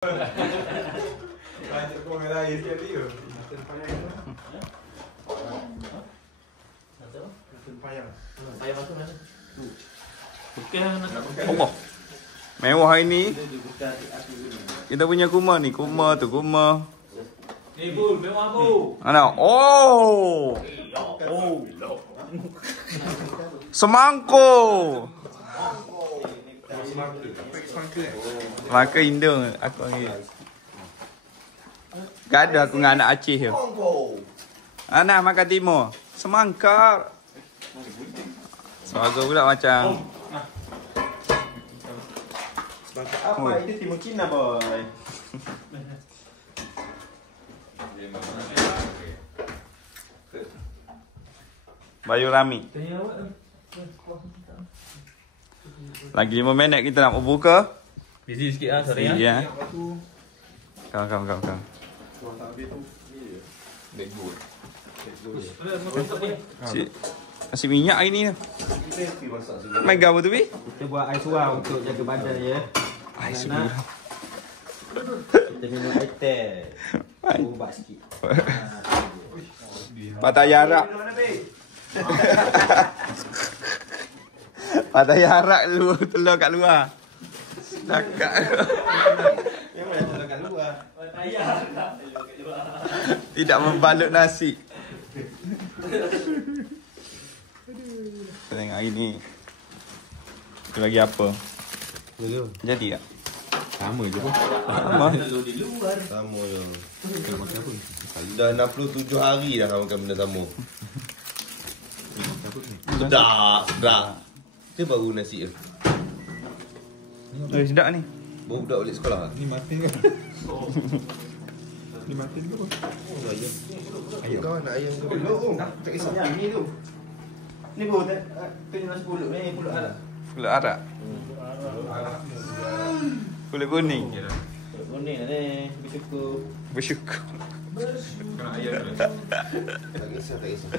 Banyak kau orang lain sekali ke? Allah. Mewah hari ni. Kita punya kuma ni, kuma tu kuma. Ni bul, mewah bu. Ana. Oh. Oh. Semangko. Maka Indo aku panggil. Gak ada aku dengan anak Aceh tu. Anak makan timur. Semangka. Semangka pula macam. Semangka apa? Itu timur Cina boy. Bayu Rami. Lagi 5 minit kita nak berbuka. Busy sikit lah sorry Ya. Kau. Nasi minyak hari ni. Main apa tu Bi? Kita buat air suar untuk jaga badan ya. Ai sudah. Kita minum air teh. Ubat sikit. Patah yarak. Patah yarak lu telur kat luar. Cakap. Yang mana tu kat luar? Tidak membalut nasi. Tengok hari ni. Kita bagi apa? Jadi tak? Sama je pun. Sama. Sama je. Dah 67 hari dah kau makan benda sama. Sedap. Dia baru nasi ke? Sedap ni. Baru budak balik sekolah. Ni matin ke? Ni matin ke apa? Ayam. Kau nak ayam ke? Belum. Tak kisah. Ni tu. Ni bu, tu nasi pulut ni, pulut Arab. Pulut arak. Pulut kuning. Pulut kuning ni, bersyukur. Bersyukur. Tak kisah.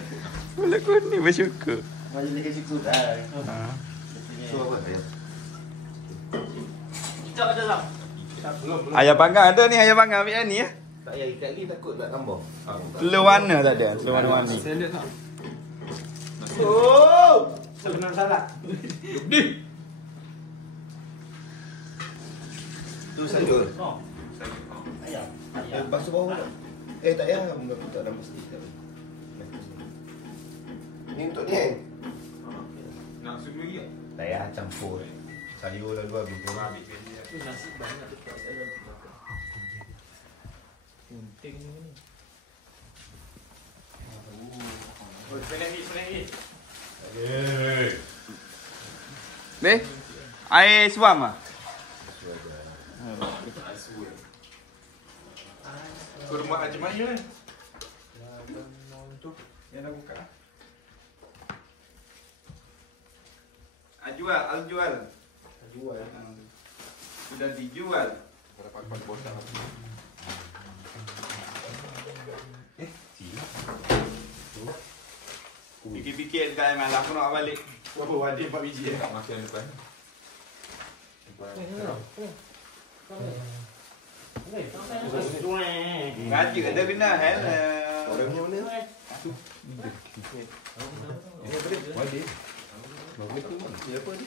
Pulut kuning bersyukur. Macam dia kasi kut dah. So apa ayam? Sekejap ada tak? Ayam panggang ada ni, ayam panggang ambil ni ya. Tak payah ikat lagi takut tak tambah. Telur warna tak ada, telur warna-warni. Salad tak? Oh! Sebenar salah. Tu sayur. Ayam. Basuh bawah tak? Tak payah. Tak ada mesti. Ni untuk ni kan? Nak susu lagi tak? Tak payah campur. Sayur dah dua bintang. Tu nasi banyak dekat dalam makan. Penting ni. Oh, senang. Ni? Air suam ah. Kurma Haji Maya kan? Yang dah buka. Jual. Sudah dijual. Dapat bosan apa? Fikir-fikir dekat malam aku nak balik. Berapa wadah 4 biji tak makan depan? Ngaji ada kena hal. Orang punya mana? Wadah. Bagus tu mana? Dia apa ni?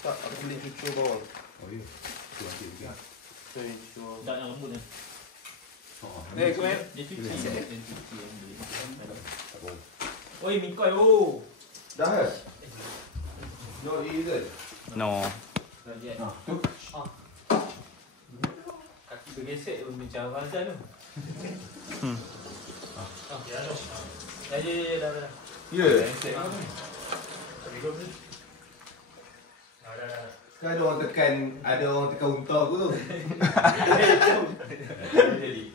Tak, aku beli cucur bawang. Oh ya. Tu nanti juga. Tak nak lembut ni. Ni kemen. Dia cuci. Oi, mikoi oh. Dah ke? No, easy. No. Tu. Kaki bergesek pun macam Razan tu. Ya, dah. Ya. Dah. Sekarang ada orang tekan unta aku tu.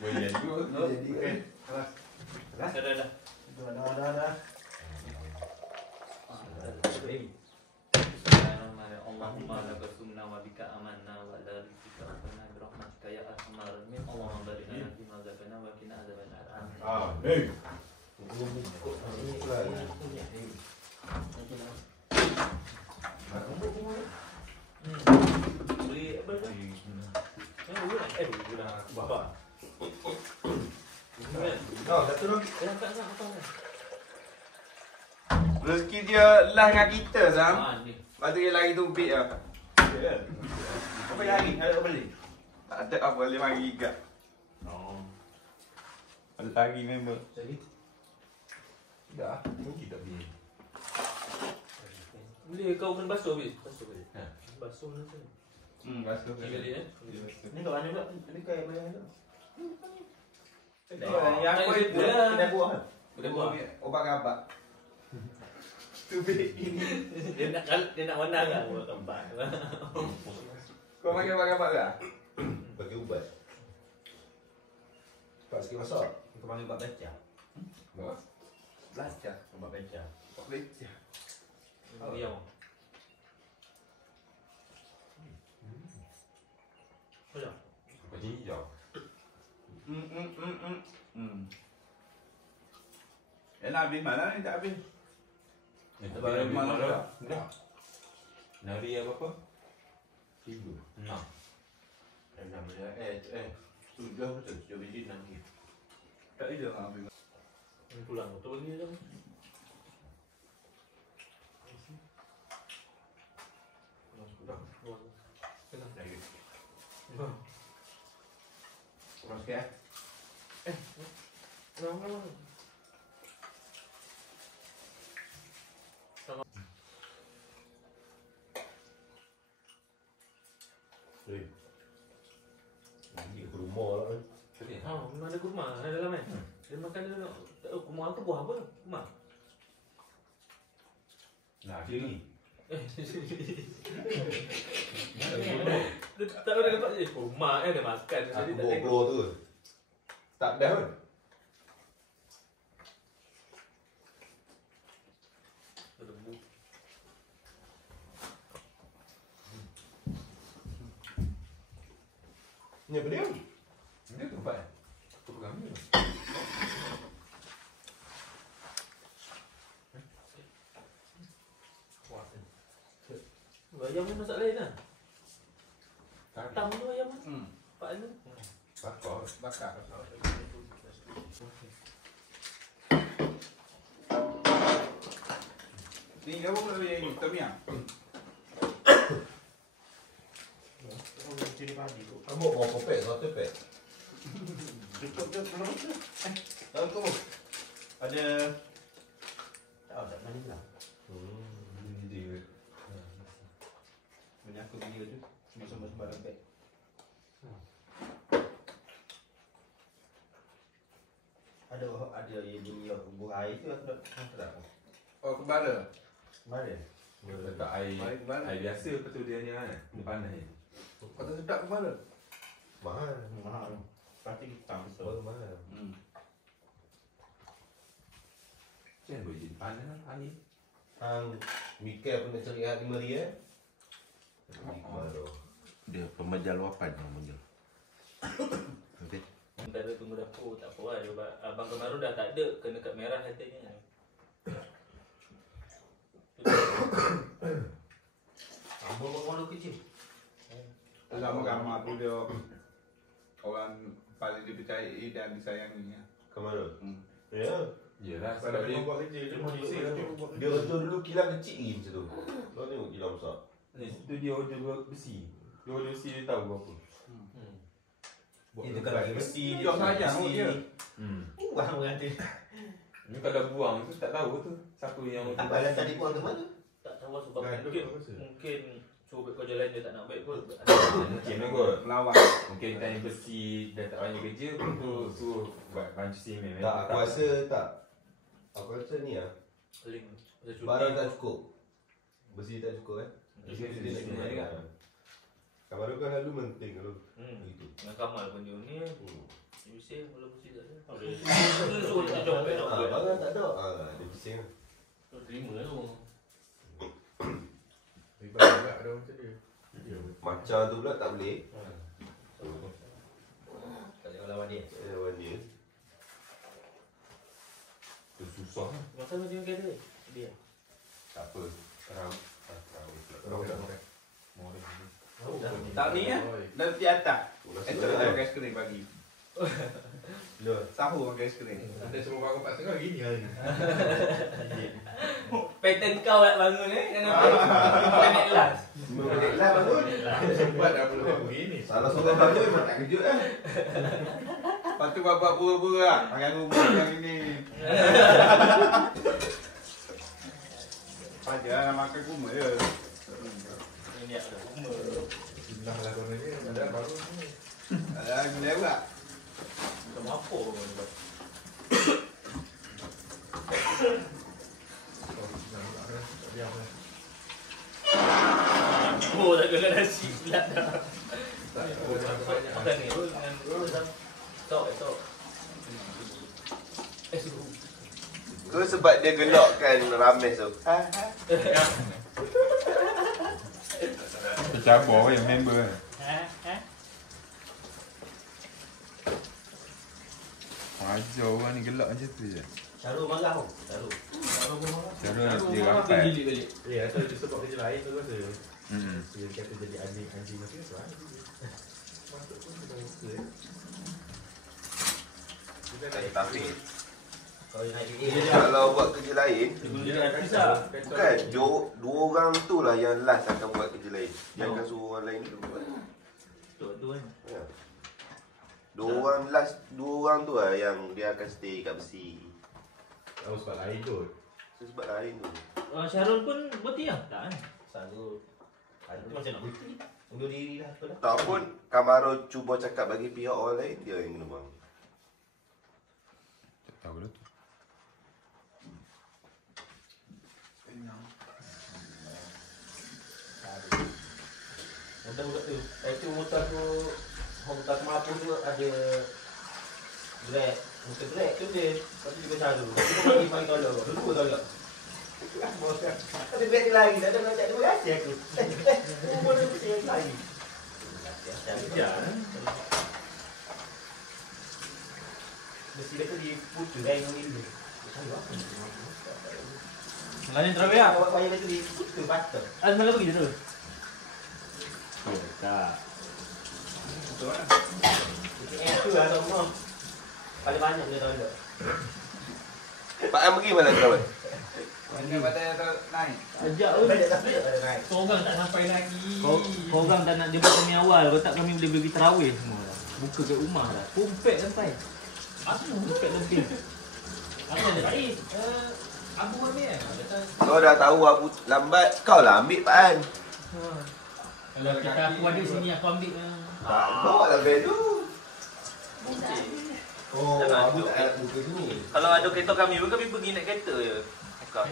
Boleh jadi juga. Jadi kan? Dah. Dah. Allahumma laka sumna wa bika amanna wa la rizqika rabbana bi rahmatika ya arhamar rahimin. Allahumma barik lana fi ma zakana wa qina adzabannar. Amin. Beli apa tu? Satu lagi. Rezeki dia lah dengan kita, Sam. Lepas tu dia lari tumpik lah. Apa lagi? Ada apa beli? Tak ada apa boleh mari gigak. Lari member. Dah, mungkin tak beli. Boleh kau kena basuh habis. Basuh boleh. Ha. Basuh nanti. Basuh Tiga kali Ni kat mana pula? Ni kayak mana tu? Yang aku itu Kedai buah. Boleh buat. Obat gabak. Tubik ini. Dia nak warna kan? Buat tempat. Kau pakai obat gabak tak? Bagi ubat. Cepat sikit masak. Kau panggil buat baca. Belajar. Buat baca. Belajar. Diam. Boleh. Baju hijau. Nak habis mana ni tak habis? Tapi malam dah. Nari apa? 3. 6. 6 7 betul. 7 biji 6 biji. Tak ada nak habis. Pulang tu bagi je. Kurang sikit Pergi ke rumah lah kan. Memang ada kurma dalam kan? Dia makan dia nak kurma tu buah apa? Kurma. Nah, sini. Dia tak ada dapat je kurma dia makan. Jadi tak tengok. Buah tu. Tak dah kan? Ni apa dia? Dia tempat. Aku pegang ni. Ayam ni masak lain lah. Tam tu ayam lah. Pak ni. Bakar. Bakar. Ni kau pun boleh ni, tom yum. Ciri padi tu. Kamu mau kopek, satu pek. Cukup je belum. Tahu kamu? Ada tak mana lah. Ini dia. Menyangkut dia tu. Semua sembarang beg. Ada yang bunyi buah air tu aku tak. Oh, kebara. Mana? Letak air. Mari kebara. Air biasa lepas tu dia ni kan. Dia panas ni. Kau tak sedap kebara? Mahal. Mahal. Pasti hitam besar. Baru mahal. Jangan boleh jadi panas lah air. Hang Mika pun nak cari hati Maria. Kebara. Dia pembajal luapan yang muncul. Okey. Antara tunggu dapur tak apa lah. Abang Kemaru dah tak ada. Kena kat merah katanya. Abang kecil. Lama kamar tu dia orang paling dipercayai dan disayangi. Kemana? Ya. Yelah Pada sebab dia buat kerja dia mau diisi kan. Dia kata dulu kilang kecil lagi macam tu. Kau tengok kilang besar. ni situ dia order besi. Dia order besi dia tahu berapa. Itu kan besi. Dia sayang dia. Wah berarti. Ni kalau buang tu tak tahu tu siapa yang order. Apalah tadi buang ke mana? Tak tahu sebab Gaduh mungkin apa rasa? mungkin cuba kau jalan dia tak nak baik pun. Mungkin kot. Lawan. Mungkin tanya besi dah tak banyak kerja tu suruh buat pancu simen. Tak, aku rasa tak. Aku rasa ni lah. Link. Barang tak cukup. Besi tak cukup kan? Besi Dia nak sini kena kan. Kabar tu kan lalu penting kalau gitu. Dengan Kamal pun dia ni. Bising kalau bersih tak ada. Dia suruh dia jawab baik nak Ah, buat. barang tak ada. Ah, dia bising lah. Terima tu. Macam tu pula tak boleh. Tak boleh lawan dia. Lawan dia. Tu susah lah. Masa macam kata dia. Tak apa. Terang. Orang tak makan. Morang. Tak ni ya. Dari atas. makan es krim pagi. Sahur makan es krim. Anda suruh bangun 4:30 gini hari ni. Pattern kau nak bangun Planet last. Boleh lah bangun. Sempat dah perlu bangun gini. Salah seorang bangun memang tak kejut kan. Lepas tu buat pura-pura lah. Makan rumah yang ini. Paja nak makan kuma je. Ini ada rumah. Dah lah kau ni. Ada baru ni. Ada gila pula. Tak mampu bangun ni. Oh, tak kena nasi pula dah. Makan ni dengan esok. Tu sebab dia gelakkan Rames tu. Tercabar yang member. Ajar orang ni gelak macam tu je. Syarul marah tu. Syarul. Cara dia rapat. Ya, atau dia sebab kerja lain tu rasa. Dia kata jadi anjing macam tu lah. Masuk pun dah okey. Kita tak Tapi Kau yang naik kalau buat kerja lain, bukan dua orang tu lah yang last akan buat kerja lain. Dia akan suruh orang lain dulu buat. Tu kan. Ya. Dua orang tu lah yang dia akan stay kat besi. tahu sebab lain tu. Sebab lain tu. Syarul pun berhenti lah? Tak kan? Syarul. Ada tu macam nak berhenti. Undur diri lah tu lah. Tak pun Kamaro cuba cakap bagi pihak orang lain, dia yang kena bang. Tak tahu dah tu. Motor tu. Itu motor tu. Motor kemapun tu ada black. Motor black tu dia. Lepas tu juga Syarul. Dia bagi tolak. Dua tolak. Tapi black dia lari. Tak ada nak cakap terima kasih aku. Umur dia mesti lari. Mesti dia tu diputus dari murid dia. Lain terawih lah. Awak bayar dia tu diputus patah. Semalam pergi tu? Tak. Itu lah semua. Paling banyak dia tahu tak? Pak Am pergi mana kawan? Mana badan tu naik. Ajak Banyak tapi tak ada naik. Korang tak sampai lagi. Korang tak nak dia buat kami awal. Kalau tak kami boleh pergi terawih semua dah. Buka kat rumah dah. Kumpet sampai. Kumpet lebih. Apa ada lain? Abu ambil kan? Kau dah tahu aku lambat, kau lah ambil Pak An. Kalau kita aku ada sini aku ambil. Tak, bawa lah beg tu. Oh, aku tak ada buka sini. Kalau ada kereta kami pun kami pergi naik kereta je. Kau.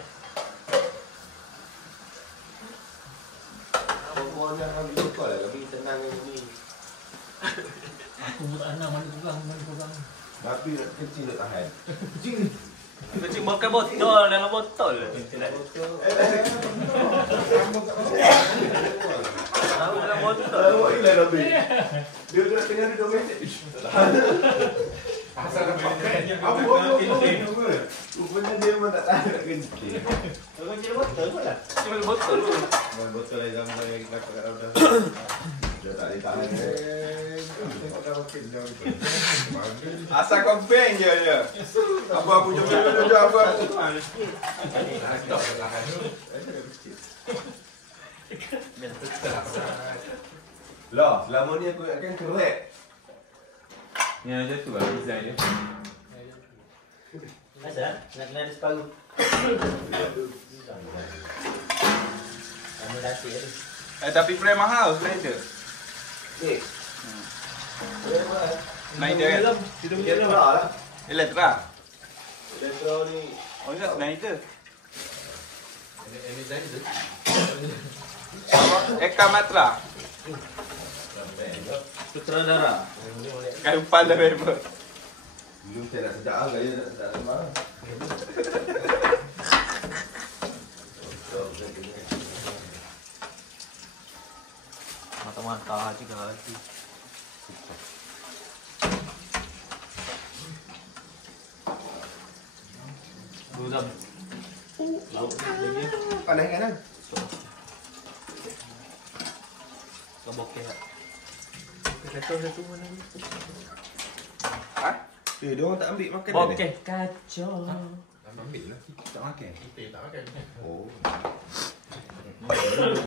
Kau nak ambil kau lah, kami tenang ni. Aku tak nak mana korang. Tapi kecil nak tahan. Kecil makan botol dalam botol. Tahu dalam botol. Awak hilang lebih. Dia dah tengah duduk mesej. Asal dapat kan? Apa rupanya dia memang tak tahan nak kencing. Kalau macam botol pun lah. Cuma botol tu. Botol yang zaman yang kakak kat dah. Dia tak boleh tahan. Asal kau bang je. Apa aku jom apa. Lah, selama ni aku akan correct. Yang macam tu lah design dia. Asal? Nak kena ada separuh. Sama dasik tu. Tapi frame mahal selain dia. Eh. Naik dia kan? Dia lah. Elektra. Dia ni. Oh tak, naik dia. Ini design tu. Eka Matra. Sutradara. Kayu pala member. Belum saya nak sedap lah, gaya nak sedap lama. Mata-mata juga hati. Gudam. Lauk lagi. Panas kan? Kau bokeh tak? satu mana ni? Ha? Dia orang tak ambil makan dia. Okey, kacau. Ambil lah. Tak makan. Kita tak makan. Oh.